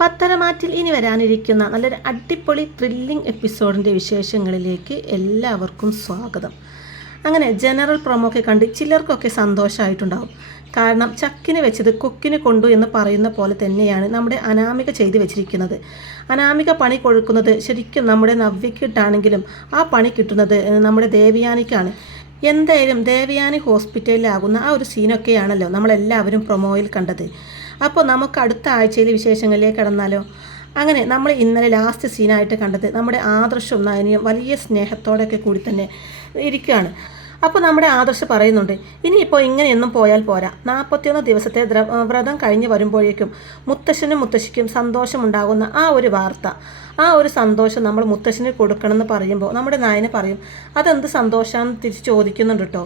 പത്തരമാറ്റിൽ ഇനി വരാനിരിക്കുന്ന നല്ലൊരു അടിപൊളി ത്രില്ലിംഗ് എപ്പിസോഡിൻ്റെ വിശേഷങ്ങളിലേക്ക് എല്ലാവർക്കും സ്വാഗതം. അങ്ങനെ ജനറൽ പ്രൊമോക്കെ കണ്ട് ചിലർക്കൊക്കെ സന്തോഷമായിട്ടുണ്ടാവും. കാരണം ചക്കിന് വെച്ചത് കൊക്കിന് കൊണ്ടു എന്ന് പറയുന്ന പോലെ തന്നെയാണ് നമ്മുടെ അനാമിക ചെയ്തു വെച്ചിരിക്കുന്നത്. അനാമിക പണി കൊഴുക്കുന്നത് ശരിക്കും നമ്മുടെ നവ്യക്കിട്ടാണെങ്കിലും ആ പണി കിട്ടുന്നത് നമ്മുടെ ദേവയാനിക്കാണ്. എന്തായാലും ദേവയാനി ഹോസ്പിറ്റലിലാകുന്ന ആ ഒരു സീനൊക്കെയാണല്ലോ നമ്മളെല്ലാവരും പ്രൊമോയിൽ കണ്ടത്. അപ്പോൾ നമുക്ക് അടുത്ത ആഴ്ചയിലെ വിശേഷങ്ങളിലേക്ക് കടന്നാലോ? അങ്ങനെ നമ്മൾ ഇന്നലെ ലാസ്റ്റ് സീനായിട്ട് കണ്ടത് നമ്മുടെ ആദർശവും നയനിയും വലിയ സ്നേഹത്തോടെയൊക്കെ കൂടി തന്നെ ഇരിക്കുകയാണ്. അപ്പോൾ നമ്മുടെ ആദർശ് പറയുന്നുണ്ട്, ഇനിയിപ്പോൾ ഇങ്ങനെയൊന്നും പോയാൽ പോരാ. 41 ദിവസത്തെ വ്രതം കഴിഞ്ഞ് വരുമ്പോഴേക്കും മുത്തശ്ശനും മുത്തശ്ശിക്കും സന്തോഷമുണ്ടാകുന്ന ആ ഒരു വാർത്ത, ആ ഒരു സന്തോഷം നമ്മൾ മുത്തശ്ശന് കൊടുക്കണമെന്ന് പറയുമ്പോൾ നമ്മുടെ നയന പറയും, അതെന്ത് സന്തോഷമാണെന്ന് തിരിച്ച് ചോദിക്കുന്നുണ്ട് കേട്ടോ.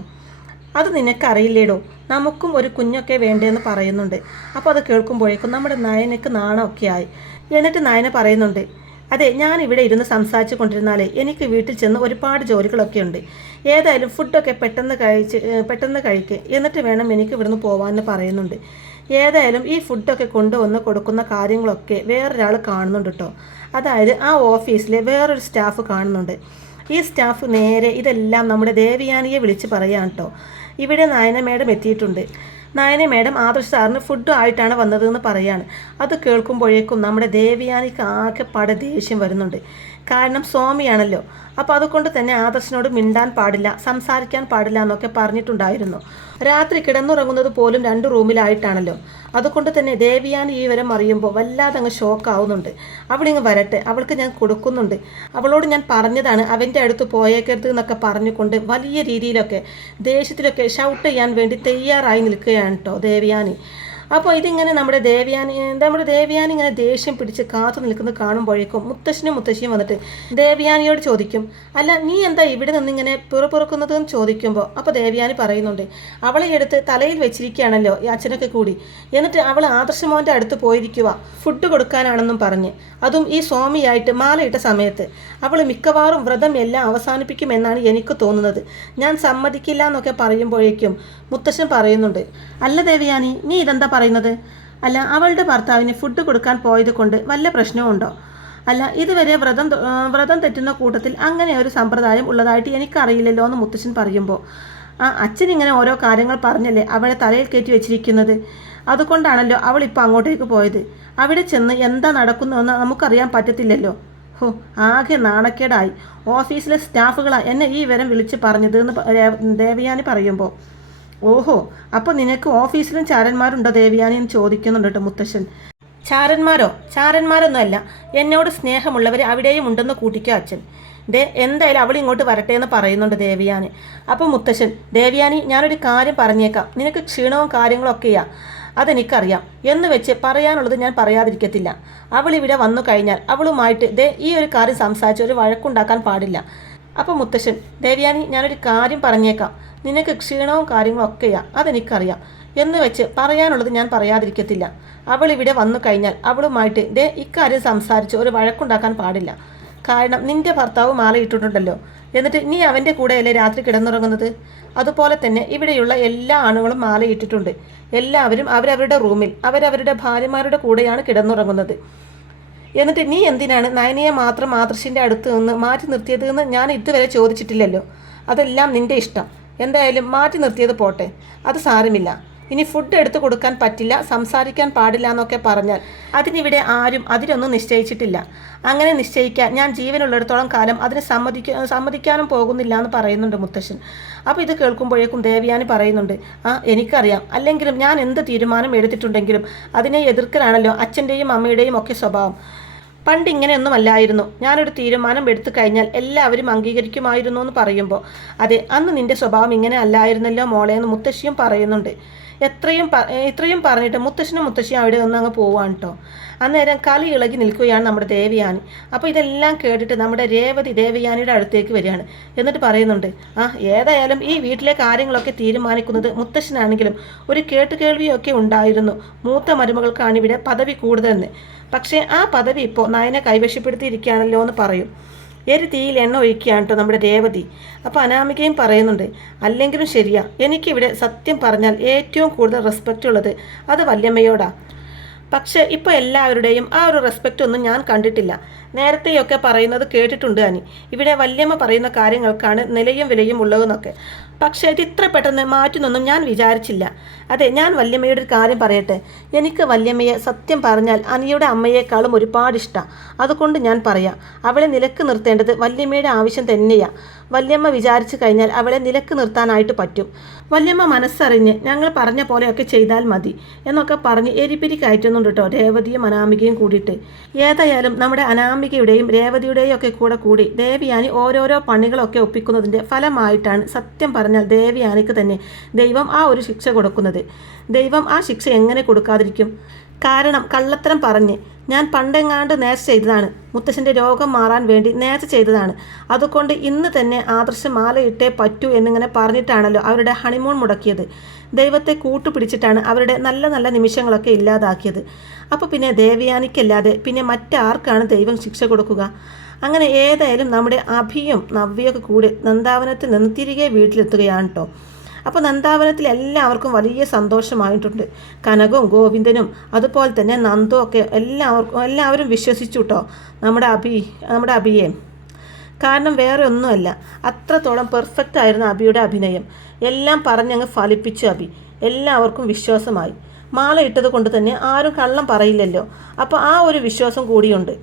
അത് നിനക്കറിയില്ലേടോ, നമുക്കും ഒരു കുഞ്ഞൊക്കെ വേണ്ടതെന്ന് പറയുന്നുണ്ട്. അപ്പോൾ അത് കേൾക്കുമ്പോഴേക്കും നമ്മുടെ നയനക്ക് നാണമൊക്കെ ആയി. എന്നിട്ട് നയന പറയുന്നുണ്ട്, അതെ, ഞാൻ ഇവിടെ ഇരുന്ന് സംസാരിച്ചു കൊണ്ടിരുന്നാലേ എനിക്ക് വീട്ടിൽ ചെന്ന് ഒരുപാട് ജോലികളൊക്കെ ഉണ്ട്. ഏതായാലും ഫുഡൊക്കെ പെട്ടെന്ന് കഴിക്ക്, എന്നിട്ട് വേണം എനിക്ക് ഇവിടുന്ന് പോകാമെന്ന് പറയുന്നുണ്ട്. ഏതായാലും ഈ ഫുഡൊക്കെ കൊണ്ടുവന്ന് കൊടുക്കുന്ന കാര്യങ്ങളൊക്കെ വേറൊരാൾ കാണുന്നുണ്ട് കേട്ടോ. അതായത് ആ ഓഫീസിലെ വേറൊരു സ്റ്റാഫ് കാണുന്നുണ്ട്. ഈ സ്റ്റാഫ് നേരെ ഇതെല്ലാം നമ്മുടെ ദേവയാനിയെ വിളിച്ച് പറയാൻ കേട്ടോ. ഇവിടെ നയന മേഡം എത്തിയിട്ടുണ്ട്. നയന മേഡം ആദർശ് സാറിന് ഫുഡ് ആയിട്ടാണ് വന്നതെന്ന് പറയാണ്. അത് കേൾക്കുമ്പോഴേക്കും നമ്മുടെ ദേവയാനിക്ക് ആകെപ്പാടെ ദേഷ്യം വരുന്നുണ്ട്. കാരണം സ്വാമിയാണല്ലോ. അപ്പോൾ അതുകൊണ്ട് തന്നെ ആദർശിനോട് മിണ്ടാൻ പാടില്ല, സംസാരിക്കാൻ പാടില്ല എന്നൊക്കെ പറഞ്ഞിട്ടുണ്ടായിരുന്നു. രാത്രി കിടന്നുറങ്ങുന്നത് പോലും 2 റൂമിലായിട്ടാണല്ലോ. അതുകൊണ്ട് തന്നെ ദേവയാനി ഈ വിവരം അറിയുമ്പോൾ വല്ലാതെ അങ്ങ് ഷോക്കാവുന്നുണ്ട്. അവളിങ്ങ് വരട്ടെ, അവൾക്ക് ഞാൻ കൊടുക്കുന്നുണ്ട്. അവളോട് ഞാൻ പറഞ്ഞതാണ് അവൻ്റെ അടുത്ത് പോയേക്കരുത് എന്നൊക്കെ പറഞ്ഞുകൊണ്ട് വലിയ രീതിയിലൊക്കെ ദേഷ്യത്തിലൊക്കെ ഷൗട്ട് ചെയ്യാൻ വേണ്ടി തയ്യാറായി നിൽക്കുകയാണ് കേട്ടോ ദേവയാനി. അപ്പോൾ ഇതിങ്ങനെ നമ്മുടെ ദേവയാനി ഇങ്ങനെ ദേഷ്യം പിടിച്ച് കാത്തു നിൽക്കുന്നത് കാണുമ്പോഴേക്കും മുത്തശ്ശനും മുത്തശ്ശിയും വന്നിട്ട് ദേവയാനിയോട് ചോദിക്കും, അല്ല നീ എന്താ ഇവിടെ നിന്നിങ്ങനെ പിറപ്പുറക്കുന്നതെന്ന് ചോദിക്കുമ്പോൾ അപ്പോൾ ദേവയാനി പറയുന്നുണ്ട്, അവളെ എടുത്ത് തലയിൽ വെച്ചിരിക്കുകയാണല്ലോ ഈ അച്ഛനൊക്കെ കൂടി. എന്നിട്ട് അവൾ ആദർശമോൻ്റെ അടുത്ത് പോയിരിക്കുക ഫുഡ് കൊടുക്കാനാണെന്നും പറഞ്ഞ്, അതും ഈ സ്വാമിയായിട്ട് മാലയിട്ട സമയത്ത്. അവൾ മിക്കവാറും വ്രതം എല്ലാം അവസാനിപ്പിക്കുമെന്നാണ് എനിക്ക് തോന്നുന്നത്. ഞാൻ സമ്മതിക്കില്ല എന്നൊക്കെ പറയുമ്പോഴേക്കും മുത്തശ്ശൻ പറയുന്നുണ്ട്, അല്ല ദേവയാനി, നീ ഇതെന്താ പറയുന്നത്? അല്ല, അവളുടെ ഭർത്താവിന് ഫുഡ് കൊടുക്കാൻ പോയത് കൊണ്ട് വല്ല പ്രശ്നവുമുണ്ടോ? അല്ല, ഇതുവരെ വ്രതം തെറ്റുന്ന കൂട്ടത്തിൽ അങ്ങനെ ഒരു സമ്പ്രദായം ഉള്ളതായിട്ട് എനിക്കറിയില്ലല്ലോ എന്ന് മുത്തശ്ശൻ പറയുമ്പോൾ, അച്ഛൻ ഇങ്ങനെ ഓരോ കാര്യങ്ങൾ പറഞ്ഞല്ലേ അവളെ തലയിൽ കയറ്റി വെച്ചിരിക്കുന്നത്. അതുകൊണ്ടാണല്ലോ അവൾ ഇപ്പോൾ അങ്ങോട്ടേക്ക് പോയത്. അവിടെ ചെന്ന് എന്താ നടക്കുന്നതെന്ന് നമുക്കറിയാൻ പറ്റത്തില്ലല്ലോ. ഹോ, ആകെ നാണക്കേടായി. ഓഫീസിലെ സ്റ്റാഫുകളാണ് എന്നെ ഈ വിവരം വിളിച്ച് പറഞ്ഞത് എന്ന് ദേവയാനി പറയുമ്പോൾ, ഓഹോ, അപ്പോൾ നിനക്ക് ഓഫീസിലും ചാരന്മാരുണ്ടോ ദേവയാനി എന്ന് ചോദിക്കുന്നുണ്ട് കേട്ടോ മുത്തശ്ശൻ. ചാരന്മാരൊന്നുമല്ല, എന്നോട് സ്നേഹമുള്ളവർ അവിടെയും ഉണ്ടെന്ന് കൂട്ടിക്കോ അച്ഛൻ. എന്തായാലും അവൾ ഇങ്ങോട്ട് വരട്ടെ എന്ന് പറയുന്നുണ്ട് ദേവയാനി. അപ്പോൾ മുത്തശ്ശൻ, ദേവയാനി, ഞാനൊരു കാര്യം പറഞ്ഞേക്കാം, നിനക്ക് ക്ഷീണവും കാര്യങ്ങളൊക്കെയാ, അതെനിക്കറിയാം. എന്ന് വെച്ച് പറയാനുള്ളത് ഞാൻ പറയാതിരിക്കത്തില്ല. അവൾ ഇവിടെ വന്നു കഴിഞ്ഞാൽ അവളുമായിട്ട് ഈ ഒരു കാര്യം സംസാരിച്ച് ഒരു വഴക്കുണ്ടാക്കാൻ പാടില്ല. അപ്പോൾ മുത്തശ്ശൻ, ദേവയാനി, ഞാനൊരു കാര്യം പറഞ്ഞേക്കാം, നിനക്ക് ക്ഷീണവും കാര്യങ്ങളൊക്കെയാ, അതെനിക്കറിയാം. എന്ന് വെച്ച് പറയാനുള്ളത് ഞാൻ പറയാതിരിക്കത്തില്ല. അവൾ ഇവിടെ വന്നു കഴിഞ്ഞാൽ അവളുമായിട്ട് ഇക്കാര്യം സംസാരിച്ച് ഒരു വഴക്കുണ്ടാക്കാൻ പാടില്ല. കാരണം നിന്റെ ഭർത്താവ് മാലയിട്ടിട്ടുണ്ടല്ലോ, എന്നിട്ട് നീ അവൻ്റെ കൂടെയല്ലേ രാത്രി കിടന്നുറങ്ങുന്നത്. അതുപോലെ തന്നെ ഇവിടെയുള്ള എല്ലാ ആണുങ്ങളും മാലയിട്ടിട്ടുണ്ട്. എല്ലാവരും അവരവരുടെ റൂമിൽ അവരവരുടെ ഭാര്യമാരുടെ കൂടെയാണ് കിടന്നുറങ്ങുന്നത്. എന്നിട്ട് നീ എന്തിനാണ് നയനയെ മാത്രം ആദർശിൻ്റെ അടുത്ത് നിന്ന് മാറ്റി നിർത്തിയതെന്ന് ഞാൻ ഇതുവരെ ചോദിച്ചിട്ടില്ലല്ലോ. അതെല്ലാം നിൻ്റെ ഇഷ്ടം. എന്തായാലും മാറ്റി നിർത്തിയത് പോട്ടെ, അത് സാരമില്ല. ഇനി ഫുഡ് എടുത്തു കൊടുക്കാൻ പറ്റില്ല, സംസാരിക്കാൻ പാടില്ല എന്നൊക്കെ പറഞ്ഞാൽ അതിനിവിടെ ആരും അതിനൊന്നും നിശ്ചയിച്ചിട്ടില്ല. അങ്ങനെ നിശ്ചയിക്കാൻ ഞാൻ ജീവനുള്ളിടത്തോളം കാലം അതിന് സമ്മതിക്കാനും പോകുന്നില്ല എന്ന് പറയുന്നുണ്ട് മുത്തശ്ശൻ. അപ്പോൾ ഇത് കേൾക്കുമ്പോഴേക്കും ദേവയാനി പറയുന്നുണ്ട്, എനിക്കറിയാം, അല്ലെങ്കിലും ഞാൻ എന്ത് തീരുമാനം എടുത്തിട്ടുണ്ടെങ്കിലും അതിനെ എതിർക്കലാണല്ലോ അച്ഛൻ്റെയും അമ്മയുടെയും ഒക്കെ സ്വഭാവം. പണ്ട് ഇങ്ങനെയൊന്നും അല്ലായിരുന്നു. ഞാനൊരു തീരുമാനം എടുത്തു കഴിഞ്ഞാൽ എല്ലാവരും അംഗീകരിക്കുമായിരുന്നു എന്ന് പറയുമ്പോൾ, അതെ, അന്ന് നിൻ്റെ സ്വഭാവം ഇങ്ങനെ അല്ലായിരുന്നല്ലോ മോളെ എന്ന് മുത്തശ്ശിയും പറയുന്നുണ്ട്. ഇത്രയും പറഞ്ഞിട്ട് മുത്തശ്ശനും മുത്തശ്ശിയും അവിടെ നിന്ന് അങ്ങ് പോവാണ് കേട്ടോ. അന്നേരം കളി ഇളകി നിൽക്കുകയാണ് നമ്മുടെ ദേവയാനി. അപ്പോൾ ഇതെല്ലാം കേട്ടിട്ട് നമ്മുടെ രേവതി ദേവയാനിയുടെ അടുത്തേക്ക് വരികയാണ്. എന്നിട്ട് പറയുന്നുണ്ട്, ഏതായാലും ഈ വീട്ടിലെ കാര്യങ്ങളൊക്കെ തീരുമാനിക്കുന്നത് മുത്തശ്ശനാണെങ്കിലും ഒരു കേട്ടുകേൾവിയൊക്കെ ഉണ്ടായിരുന്നു. മൂത്ത മരുമകൾക്കാണ് ഇവിടെ പദവി കൂടുതലെന്ന്. പക്ഷേ ആ പദവി ഇപ്പോൾ നയനെ കൈവശപ്പെടുത്തിയിരിക്കുകയാണല്ലോ എന്ന് പറയും. തീയിൽ എണ്ണ ഒഴിക്കുകയാണ് കേട്ടോ നമ്മുടെ രേവതി. അപ്പോൾ അനാമികയും പറയുന്നുണ്ട്, അല്ലെങ്കിലും ശരിയാ, എനിക്കിവിടെ സത്യം പറഞ്ഞാൽ ഏറ്റവും കൂടുതൽ റെസ്പെക്റ്റ് ഉള്ളത് അത് വല്യമ്മയോടാ. പക്ഷേ ഇപ്പോൾ എല്ലാവരുടെയും ആ ഒരു റെസ്പെക്റ്റ് ഒന്നും ഞാൻ കണ്ടിട്ടില്ല. നേരത്തെയൊക്കെ പറയുന്നത് കേട്ടിട്ടുണ്ട് അനി. ഇവിടെ വല്യമ്മ പറയുന്ന കാര്യങ്ങൾക്കാണ് നിലയും വിലയും ഉള്ളതെന്നൊക്കെ. പക്ഷേ ഇത് ഇത്ര പെട്ടെന്ന് മാറ്റുന്നൊന്നും ഞാൻ വിചാരിച്ചില്ല. അതെ, ഞാൻ വല്യമ്മയുടെ ഒരു കാര്യം പറയട്ടെ. എനിക്ക് വല്യമ്മയെ സത്യം പറഞ്ഞാൽ അനിയുടെ അമ്മയെക്കാളും ഒരുപാട് ഇഷ്ടമാണ്. അതുകൊണ്ട് ഞാൻ പറയാം, അവളെ നിലക്ക് നിർത്തേണ്ടത് വല്യമ്മയുടെ ആവശ്യം തന്നെയാണ്. വല്യമ്മ വിചാരിച്ചു കഴിഞ്ഞാൽ അവളെ നിലക്ക് നിർത്താനായിട്ട് പറ്റും. വല്യമ്മ മനസ്സറിഞ്ഞ് ഞങ്ങൾ പറഞ്ഞ പോലെയൊക്കെ ചെയ്താൽ മതി എന്നൊക്കെ പറഞ്ഞ് എരിപിരി കയറ്റുന്നുണ്ട് കേട്ടോ രേവതിയും അനാമികയും കൂടിയിട്ട്. ഏതായാലും നമ്മുടെ അനാമികയുടെയും രേവതിയുടെയും ഒക്കെ കൂടി ദേവയാനി ഓരോരോ പണികളൊക്കെ ഒപ്പിക്കുന്നതിൻ്റെ ഫലമായിട്ടാണ് സത്യം പറഞ്ഞാൽ ദേവയാനിക്ക് തന്നെ ദൈവം ആ ഒരു ശിക്ഷ കൊടുക്കുന്നത്. ദൈവം ആ ശിക്ഷ എങ്ങനെ കൊടുക്കാതിരിക്കും? കാരണം കള്ളത്തരം പറഞ്ഞ് ഞാൻ പണ്ടെങ്ങാണ്ട് നേർച്ച ചെയ്തതാണ്, മുത്തശ്ശൻ്റെ രോഗം മാറാൻ വേണ്ടി നേർച്ച ചെയ്തതാണ്, അതുകൊണ്ട് ഇന്ന് തന്നെ ആദർശം മാലയിട്ടേ പറ്റൂ എന്നിങ്ങനെ പറഞ്ഞിട്ടാണല്ലോ അവരുടെ ഹണിമൂൺ മുടക്കിയത്. ദൈവത്തെ കൂട്ടുപിടിച്ചിട്ടാണ് അവരുടെ നല്ല നല്ല നിമിഷങ്ങളൊക്കെ ഇല്ലാതാക്കിയത്. അപ്പോൾ പിന്നെ ദേവയാനിക്കല്ലാതെ പിന്നെ മറ്റാർക്കാണ് ദൈവം ശിക്ഷ കൊടുക്കുക? അങ്ങനെ ഏതായാലും നമ്മുടെ അഭിയും നവ്യൊക്കെ കൂടി നന്ദാവനത്തിൽ നിന്ന് തിരികെ വീട്ടിലെത്തുകയാണ് കേട്ടോ. അപ്പോൾ നന്ദാവനത്തിൽ എല്ലാവർക്കും വലിയ സന്തോഷമായിട്ടുണ്ട്. കനകവും ഗോവിന്ദനും അതുപോലെ തന്നെ നന്ദും ഒക്കെ എല്ലാവരും വിശ്വസിച്ചു കേട്ടോ നമ്മുടെ അഭിയെ. കാരണം വേറെ ഒന്നുമല്ല, അത്രത്തോളം പെർഫെക്റ്റ് ആയിരുന്നു അഭിയുടെ അഭിനയം. എല്ലാം പറഞ്ഞങ്ങ് ഫലിപ്പിച്ചു അഭി. എല്ലാവർക്കും വിശ്വാസമായി. മാല ഇട്ടത് കൊണ്ട് തന്നെ ആരും കള്ളം പറയില്ലല്ലോ. അപ്പോൾ ആ ഒരു വിശ്വാസം കൂടിയുണ്ട്.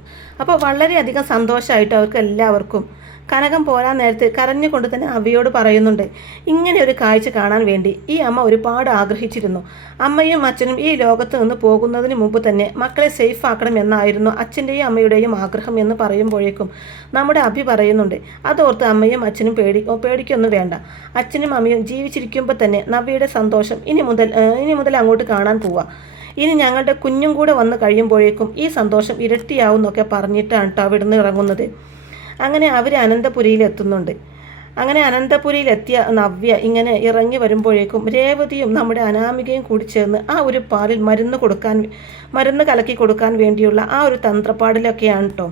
അപ്പോൾ വളരെയധികം സന്തോഷമായിട്ട് അവർക്ക് എല്ലാവർക്കും. കനകം പോരാൻ നേരത്ത് കരഞ്ഞുകൊണ്ട് തന്നെ അവിയോട് പറയുന്നുണ്ട്, ഇങ്ങനെ ഒരു കാഴ്ച കാണാൻ വേണ്ടി ഈ അമ്മ ഒരുപാട് ആഗ്രഹിച്ചിരുന്നു. അമ്മയും അച്ഛനും ഈ ലോകത്ത് നിന്ന് പോകുന്നതിന് മുമ്പ് തന്നെ മക്കളെ സേഫ് ആക്കണം എന്നായിരുന്നു അച്ഛൻ്റെയും അമ്മയുടെയും ആഗ്രഹം എന്ന് പറയുമ്പോഴേക്കും നമ്മുടെ അഭി പറയുന്നുണ്ട്, അതോർത്ത് അമ്മയും അച്ഛനും പേടിക്കൊന്നും വേണ്ട. അച്ഛനും അമ്മയും ജീവിച്ചിരിക്കുമ്പോൾ തന്നെ നവ്യയുടെ സന്തോഷം ഇനി മുതൽ അങ്ങോട്ട് കാണാൻ പോവാം. ഇനി ഞങ്ങളുടെ കുഞ്ഞും കൂടെ വന്ന് കഴിയുമ്പോഴേക്കും ഈ സന്തോഷം ഇരട്ടിയാവും എന്നൊക്കെ പറഞ്ഞിട്ടാണ് കേട്ടോ അവിടുന്ന് ഇറങ്ങുന്നത്. അങ്ങനെ അവർ അനന്തപുരിയിലെത്തുന്നുണ്ട്. അങ്ങനെ അനന്തപുരിയിലെത്തിയ നവ്യ ഇങ്ങനെ ഇറങ്ങി വരുമ്പോഴേക്കും രേവതിയും നമ്മുടെ അനാമികയും കൂടി ചേർന്ന് ആ ഒരു പാലിൽ മരുന്ന് കലക്കി കൊടുക്കാൻ വേണ്ടിയുള്ള ആ ഒരു തന്ത്രപ്പാടിലൊക്കെയാണ് കേട്ടോ.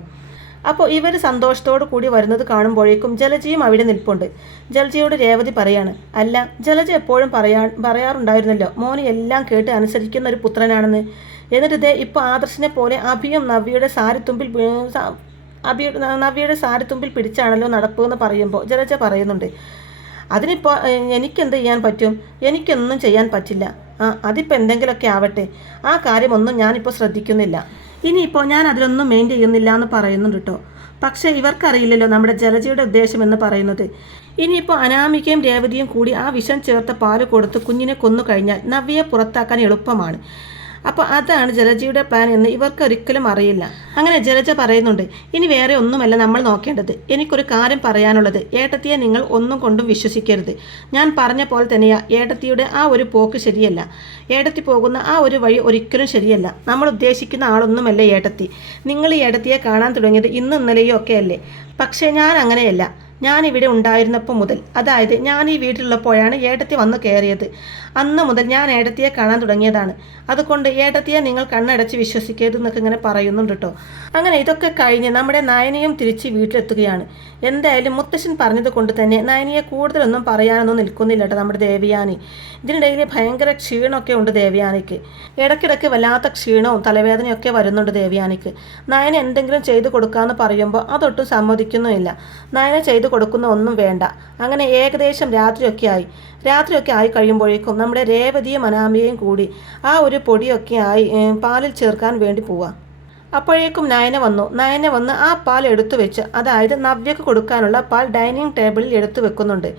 അപ്പോൾ ഇവർ സന്തോഷത്തോടു കൂടി വരുന്നത് കാണുമ്പോഴേക്കും ജലജയും അവിടെ നിൽപ്പുണ്ട്. ജലജയോട് രേവതി പറയാണ്, അല്ല ജലജ എപ്പോഴും പറയാറുണ്ടായിരുന്നല്ലോ മോന് എല്ലാം കേട്ട് അനുസരിക്കുന്ന ഒരു പുത്രനാണെന്ന്. എന്നിട്ട് ഇതേ ഇപ്പോൾ ആദർശിനെ പോലെ അഭിയും നവ്യയുടെ സാരിത്തുമ്പിൽ പിടിച്ചാണല്ലോ നടപ്പുമെന്ന് പറയുമ്പോൾ ജലജ പറയുന്നുണ്ട്, അതിനിപ്പോൾ എനിക്കെന്ത് ചെയ്യാൻ പറ്റും? എനിക്കൊന്നും ചെയ്യാൻ പറ്റില്ല. അതിപ്പോൾ എന്തെങ്കിലുമൊക്കെ ആവട്ടെ, ആ കാര്യമൊന്നും ഞാനിപ്പോൾ ശ്രദ്ധിക്കുന്നില്ല, ഇനിയിപ്പോൾ ഞാൻ അതിലൊന്നും മെയിൻ ചെയ്യുന്നില്ല എന്ന് പറയുന്നുണ്ട് കേട്ടോ. പക്ഷേ ഇവർക്കറിയില്ലല്ലോ നമ്മുടെ ജലജയുടെ ഉദ്ദേശം എന്ന് പറയുന്നത്. ഇനിയിപ്പോൾ അനാമികയും രേവതിയും കൂടി ആ വിഷം ചേർത്ത പാല് കൊടുത്ത് കുഞ്ഞിനെ കൊന്നു കഴിഞ്ഞാൽ നവ്യയെ പുറത്താക്കാൻ എളുപ്പമാണ്. അപ്പോൾ അതാണ് ജലജയുടെ പ്ലാൻ എന്ന് ഇവർക്ക് ഒരിക്കലും അറിയില്ല. അങ്ങനെ ജലജ പറയുന്നുണ്ട്, ഇനി വേറെ ഒന്നുമല്ല നമ്മൾ നോക്കേണ്ടത്. എനിക്കൊരു കാര്യം പറയാനുള്ളത്, ഏട്ടത്തിയെ നിങ്ങൾ ഒന്നും കൊണ്ടും വിശ്വസിക്കരുത്. ഞാൻ പറഞ്ഞ പോലെ തന്നെയാ ഏട്ടത്തിയുടെ ആ ഒരു പോക്ക് ശരിയല്ല. ഏട്ടത്തി പോകുന്ന ആ ഒരു വഴി ഒരിക്കലും ശരിയല്ല. നമ്മൾ ഉദ്ദേശിക്കുന്ന ആളൊന്നുമല്ല ഏട്ടത്തി. നിങ്ങൾ ഈ ഏട്ടത്തിയെ കാണാൻ തുടങ്ങിയത് ഇന്നലെയോ ഒക്കെ അല്ലേ? പക്ഷേ ഞാൻ അങ്ങനെയല്ല. ഞാനിവിടെ ഉണ്ടായിരുന്നപ്പോൾ മുതൽ, അതായത് ഞാൻ ഈ വീട്ടിലുള്ളപ്പോഴാണ് ഏട്ടത്തി വന്ന് കയറിയത്. അന്ന് മുതൽ ഞാൻ ഏട്ടത്തിയെ കാണാൻ തുടങ്ങിയതാണ്. അതുകൊണ്ട് ഏട്ടത്തിയെ നിങ്ങൾ കണ്ണടച്ച് വിശ്വസിക്കരുതെന്നൊക്കെ ഇങ്ങനെ പറയുന്നുണ്ട് കേട്ടോ. അങ്ങനെ ഇതൊക്കെ കഴിഞ്ഞ് നമ്മുടെ നയനയും തിരിച്ച് വീട്ടിലെത്തുകയാണ്. എന്തായാലും മുത്തശ്ശൻ പറഞ്ഞത് കൊണ്ട് തന്നെ നയനയെ കൂടുതലൊന്നും പറയാനൊന്നും നിൽക്കുന്നില്ല കേട്ടോ നമ്മുടെ ദേവയാനി. ഇതിനിടയിൽ ഭയങ്കര ക്ഷീണമൊക്കെ ഉണ്ട് ദേവയാനിക്ക്. ഇടയ്ക്കിടയ്ക്ക് വല്ലാത്ത ക്ഷീണവും തലവേദനയൊക്കെ വരുന്നുണ്ട് ദേവയാനിക്ക്. നയന എന്തെങ്കിലും ചെയ്തു കൊടുക്കാമെന്ന് പറയുമ്പോൾ അതൊട്ടും സമ്മതിക്കുന്നുമില്ല. നയന ചെയ്തു കൊടുക്കുന്ന ഒന്നും വേണ്ട. അങ്ങനെ ഏകദേശം രാത്രിയൊക്കെ ആയി കഴിയുമ്പോഴേക്കും നമ്മുടെ രേവതിയും അനാമികയും കൂടി ആ ഒരു പൊടിയൊക്കെ ആയി പാലിൽ ചേർക്കാൻ വേണ്ടി പോവാം. അപ്പോഴേക്കും നയന വന്ന് ആ പാൽ എടുത്തു വെച്ച്, അതായത് നവ്യക്ക് കൊടുക്കാനുള്ള പാൽ ഡൈനിങ് ടേബിളിൽ എടുത്തു വെക്കുന്നുണ്ട്.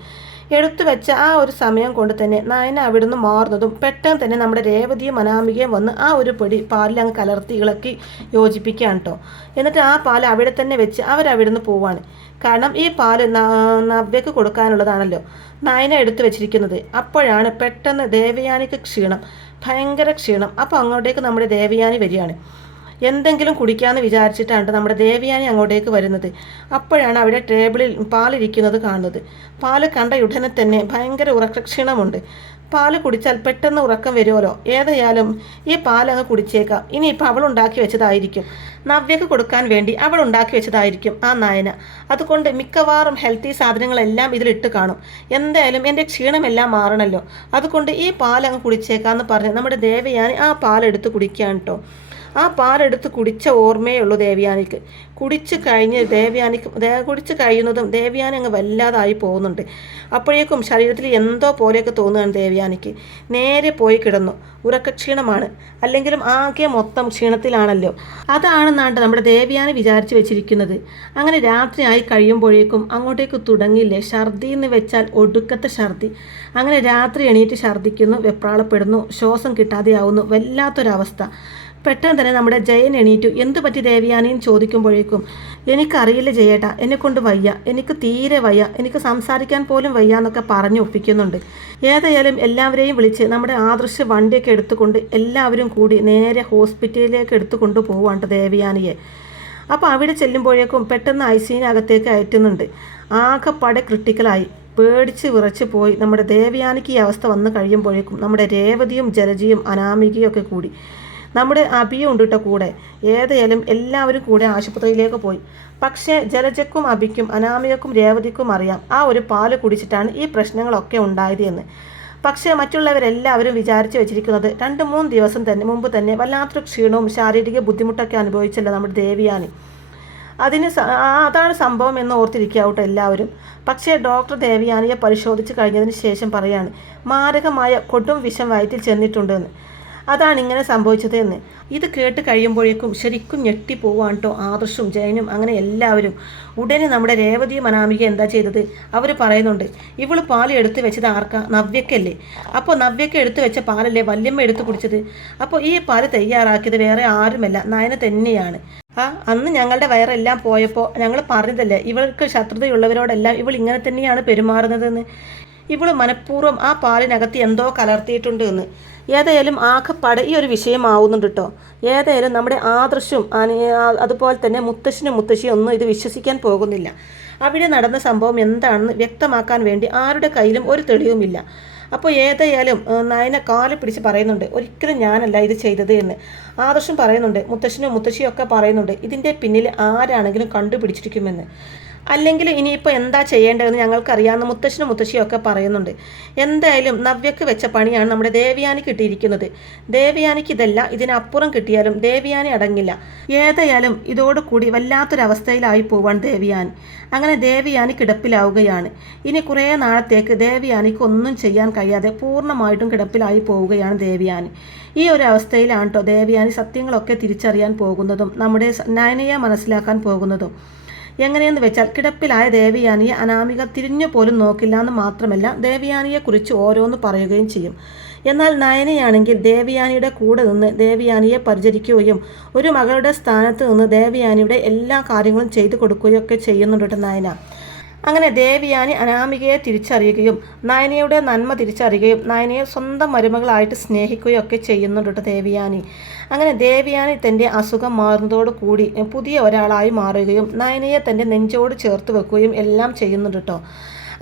എടുത്തു വെച്ച ആ ഒരു സമയം കൊണ്ട് തന്നെ നയന അവിടുന്ന് മാറുന്നതും പെട്ടെന്ന് തന്നെ നമ്മുടെ രേവതിയും അനാമികയും വന്ന് ആ ഒരു പൊടി പാലിൽ അങ്ങ് കലർത്തി ഇളക്കി യോജിപ്പിക്കുകയാണ് കേട്ടോ. എന്നിട്ട് ആ പാൽ അവിടെ തന്നെ വെച്ച് അവരവിടുന്ന് പോവാണ്. കാരണം ഈ പാല് നവ്യക്ക് കൊടുക്കാനുള്ളതാണല്ലോ നയന എടുത്തു വെച്ചിരിക്കുന്നത്. അപ്പോഴാണ് പെട്ടെന്ന് ദേവയാനിക്ക് ഭയങ്കര ക്ഷീണം. അപ്പോൾ അങ്ങോട്ടേക്ക് നമ്മുടെ ദേവയാനി വരികയാണ്. എന്തെങ്കിലും കുടിക്കാമെന്ന് വിചാരിച്ചിട്ടാണ് നമ്മുടെ ദേവയാനി അങ്ങോട്ടേക്ക് വരുന്നത്. അപ്പോഴാണ് അവിടെ ടേബിളിൽ പാലിരിക്കുന്നത് കാണുന്നത്. പാല് കണ്ട ഉടനെ തന്നെ ഭയങ്കര ഉറക്കക്ഷീണമുണ്ട്. പാല് കുടിച്ചാൽ പെട്ടെന്ന് ഉറക്കം വരുമല്ലോ. ഏതായാലും ഈ പാലങ്ങ് കുടിച്ചേക്കാം. ഇനിയിപ്പോൾ അവൾ ഉണ്ടാക്കി വെച്ചതായിരിക്കും, നവ്യക്ക് കൊടുക്കാൻ വേണ്ടി അവൾ ഉണ്ടാക്കി വെച്ചതായിരിക്കും ആ നയന. അതുകൊണ്ട് മിക്കവാറും ഹെൽത്തി സാധനങ്ങളെല്ലാം ഇതിലിട്ട് കാണും. എന്തായാലും എൻ്റെ ക്ഷീണമെല്ലാം മാറണമല്ലോ, അതുകൊണ്ട് ഈ പാലങ്ങ് കുടിച്ചേക്കാമെന്ന് പറഞ്ഞ് നമ്മുടെ ദേവയാനി ആ പാലെടുത്ത് കുടിക്കുകയാണ് കേട്ടോ. ആ പാലെടുത്ത് കുടിച്ച ഓർമ്മയേ ഉള്ളൂ ദേവയാനിക്ക്. കുടിച്ച് കഴിയുന്നതും ദേവയാനി അങ്ങ് വല്ലാതായി പോകുന്നുണ്ട്. അപ്പോഴേക്കും ശരീരത്തിൽ എന്തോ പോലെയൊക്കെ തോന്നുകയാണ് ദേവയാനിക്ക്. നേരെ പോയി കിടന്നു. ഉറക്കക്ഷീണമാണ്, അല്ലെങ്കിലും ആകെ മൊത്തം ക്ഷീണത്തിലാണല്ലോ. അതാണെന്നാണ് നമ്മുടെ ദേവയാനി വിചാരിച്ചു വെച്ചിരിക്കുന്നത്. അങ്ങനെ രാത്രിയായി കഴിയുമ്പോഴേക്കും അങ്ങോട്ടേക്ക് തുടങ്ങിയില്ലേ ഛർദി എന്ന് വെച്ചാൽ ഒടുക്കത്തെ ഛർദി. അങ്ങനെ രാത്രി എണീറ്റ് ഛർദിക്കുന്നു, വെപ്രാളപ്പെടുന്നു, ശ്വാസം കിട്ടാതെയാവുന്നു. വല്ലാത്തൊരവസ്ഥ. പെട്ടെന്ന് തന്നെ നമ്മുടെ ജയൻ എണീറ്റു. എന്ത് പറ്റി ദേവയാനിന്ന് ചോദിക്കുമ്പോഴേക്കും എനിക്കറിയില്ല ജയേട്ടാ, എന്നെക്കൊണ്ട് വയ്യ, എനിക്ക് തീരെ വയ്യ, എനിക്ക് സംസാരിക്കാൻ പോലും വയ്യ എന്നൊക്കെ പറഞ്ഞ് ഒപ്പിക്കുന്നുണ്ട്. ഏതായാലും എല്ലാവരെയും വിളിച്ച് നമ്മുടെ ആദർശ് വണ്ടിയൊക്കെ എടുത്തുകൊണ്ട് എല്ലാവരും കൂടി നേരെ ഹോസ്പിറ്റലിലേക്ക് എടുത്തുകൊണ്ട് പോവാണ്ട് ദേവയാനിയെ. അപ്പോൾ അവിടെ ചെല്ലുമ്പോഴേക്കും പെട്ടെന്ന് ഐസിയുവിനകത്തേക്ക് അയറ്റുന്നുണ്ട്. ആകെപ്പാടെ ക്രിട്ടിക്കലായി പേടിച്ച് വിറച്ച് പോയി നമ്മുടെ ദേവയാനിക്ക് ഈ അവസ്ഥ വന്നു കഴിയുമ്പോഴേക്കും നമ്മുടെ രേവതിയും ജലജിയും അനാമികയും ഒക്കെ കൂടി നമ്മുടെ അഭിയും ഉണ്ട് കേട്ടോ കൂടെ. ഏതായാലും എല്ലാവരും കൂടെ ആശുപത്രിയിലേക്ക് പോയി. പക്ഷേ ജലജയ്ക്കും അഭിക്കും അനാമികക്കും രേവതിക്കും അറിയാം ആ ഒരു പാല് കുടിച്ചിട്ടാണ് ഈ പ്രശ്നങ്ങളൊക്കെ ഉണ്ടായത് എന്ന്. പക്ഷേ മറ്റുള്ളവരെല്ലാവരും വിചാരിച്ചു വെച്ചിരിക്കുന്നത് 2-3 ദിവസം മുമ്പ് തന്നെ വല്ലാത്തൊരു ക്ഷീണവും ശാരീരിക ബുദ്ധിമുട്ടൊക്കെ അനുഭവിച്ചല്ലോ നമ്മുടെ ദേവയാനി. അതാണ് സംഭവം എന്ന് ഓർത്തിരിക്കാവട്ടെ എല്ലാവരും. പക്ഷേ ഡോക്ടർ ദേവയാനിയെ പരിശോധിച്ച് കഴിഞ്ഞതിന് ശേഷം പറയാണ് മാരകമായ കൊടും വിഷം വയറ്റിൽ ചെന്നിട്ടുണ്ടെന്ന്. അതാണ് ഇങ്ങനെ സംഭവിച്ചത് എന്ന്. ഇത് കേട്ട് കഴിയുമ്പോഴേക്കും ശരിക്കും ഞെട്ടിപ്പോവാണ് കേട്ടോ ആദർശും ജയനും അങ്ങനെ എല്ലാവരും. ഉടനെ നമ്മുടെ രേവതിയും അനാമിക എന്താ ചെയ്തത്? അവർ പറയുന്നുണ്ട് ഇവള് പാല് എടുത്ത് വെച്ചത് ആർക്കാ? നവ്യക്കല്ലേ. അപ്പോൾ നവ്യക്ക എടുത്ത് വെച്ച പാലല്ലേ വല്യമ്മ എടുത്ത് കുടിച്ചത്? അപ്പോൾ ഈ പാല് തയ്യാറാക്കിയത് വേറെ ആരുമല്ല, നയന തന്നെയാണ്. അന്ന് ഞങ്ങളുടെ വയറെല്ലാം പോയപ്പോൾ ഞങ്ങൾ പറഞ്ഞതല്ലേ ഇവൾക്ക് ശത്രുതയുള്ളവരോടെല്ലാം ഇവൾ ഇങ്ങനെ തന്നെയാണ് പെരുമാറുന്നതെന്ന്. ഇവള് മനഃപൂർവ്വം ആ പാലിനകത്ത് എന്തോ കലർത്തിയിട്ടുണ്ട് എന്ന്. ഏതായാലും ആകെപ്പാടെ ഈ ഒരു വിഷയമാവുന്നുണ്ട് കേട്ടോ. ഏതായാലും നമ്മുടെ ആദർശും അതുപോലെ തന്നെ മുത്തശ്ശിയും ഒന്നും ഇത് വിശ്വസിക്കാൻ പോകുന്നില്ല. അവിടെ നടന്ന സംഭവം എന്താണെന്ന് വ്യക്തമാക്കാൻ വേണ്ടി ആരുടെ കയ്യിലും ഒരു തെളിവുമില്ല. അപ്പോൾ ഏതായാലും നയനെ കാല് പിടിച്ച് പറയുന്നുണ്ട് ഒരിക്കലും ഞാനല്ല ഇത് ചെയ്തത് എന്ന്. ആദർശം പറയുന്നുണ്ട്, മുത്തശ്ശിയും ഒക്കെ പറയുന്നുണ്ട് ഇതിൻ്റെ പിന്നിൽ ആരാണെങ്കിലും കണ്ടുപിടിച്ചിരിക്കുമെന്ന്. അല്ലെങ്കിൽ ഇനിയിപ്പോൾ എന്താ ചെയ്യേണ്ടതെന്ന് ഞങ്ങൾക്കറിയാമെന്ന് മുത്തശ്ശിയും ഒക്കെ പറയുന്നുണ്ട്. എന്തായാലും നവ്യക്ക് വെച്ച പണിയാണ് നമ്മുടെ ദേവയാനി കിട്ടിയിരിക്കുന്നത്. ദേവയാനിക്ക് ഇതല്ല, ഇതിനപ്പുറം കിട്ടിയാലും ദേവയാനി അടങ്ങില്ല. ഏതായാലും ഇതോടുകൂടി വല്ലാത്തൊരവസ്ഥയിലായി പോവാൻ ദേവയാനി. അങ്ങനെ ദേവയാനി കിടപ്പിലാവുകയാണ്. ഇനി കുറേ നാളത്തേക്ക് ദേവയാനിക്ക് ഒന്നും ചെയ്യാൻ കഴിയാതെ പൂർണ്ണമായിട്ടും കിടപ്പിലായി പോവുകയാണ് ദേവയാനി. ഈ ഒരു അവസ്ഥയിലാണ് കേട്ടോ ദേവയാനി സത്യങ്ങളൊക്കെ തിരിച്ചറിയാൻ പോകുന്നതും നമ്മുടെ നയനയെ മനസ്സിലാക്കാൻ പോകുന്നതും. എങ്ങനെയെന്ന് വെച്ചാൽ കിടപ്പിലായ ദേവയാനിയെ അനാമിക തിരിഞ്ഞു പോലും നോക്കില്ല എന്ന് മാത്രമല്ല ദേവയാനിയെക്കുറിച്ച് ഓരോന്ന് പറയുകയും ചെയ്യും. എന്നാൽ നയനയാണെങ്കിൽ ദേവയാനിയുടെ കൂടെ നിന്ന് ദേവയാനിയെ പരിചരിക്കുകയും ഒരു മകളുടെ സ്ഥാനത്ത് നിന്ന് ദേവയാനിയുടെ എല്ലാ കാര്യങ്ങളും ചെയ്തു കൊടുക്കുകയൊക്കെ ചെയ്യുന്നുണ്ട് നയന. അങ്ങനെ ദേവയാനി അനാമികയെ തിരിച്ചറിയുകയും നയനയുടെ നന്മ തിരിച്ചറിയുകയും നയനയെ സ്വന്തം മരുമകളായിട്ട് സ്നേഹിക്കുകയും ഒക്കെ ചെയ്യുന്നുണ്ട് ദേവയാനി. അങ്ങനെ ദേവയാനി തൻ്റെ അസുഖം മാറുന്നതോടു കൂടി പുതിയ ഒരാളായി മാറുകയും നയനയെ തൻ്റെ നെഞ്ചോട് ചേർത്ത് വെക്കുകയും എല്ലാം ചെയ്യുന്നുണ്ട് കേട്ടോ.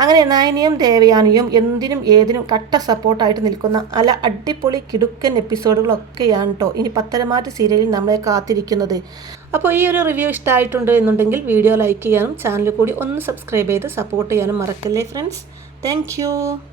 അങ്ങനെ നയനയും ദേവയാനിയും എന്തിനും ഏതിനും കട്ട സപ്പോർട്ടായിട്ട് നിൽക്കുന്ന അടിപൊളി കിടുക്കൻ എപ്പിസോഡുകളൊക്കെയാണ് കേട്ടോ ഇനി പത്തരമാറ്റ് സീരിയലിൽ നമ്മളെ കാത്തിരിക്കുന്നത്. അപ്പോൾ ഈ ഒരു റിവ്യൂ ഇഷ്ടമായിട്ടുണ്ട് എന്നുണ്ടെങ്കിൽ വീഡിയോ ലൈക്ക് ചെയ്യാനും ചാനൽ കൂടി ഒന്ന് സബ്സ്ക്രൈബ് ചെയ്ത് സപ്പോർട്ട് ചെയ്യാനും മറക്കല്ലേ ഫ്രണ്ട്സ്. താങ്ക്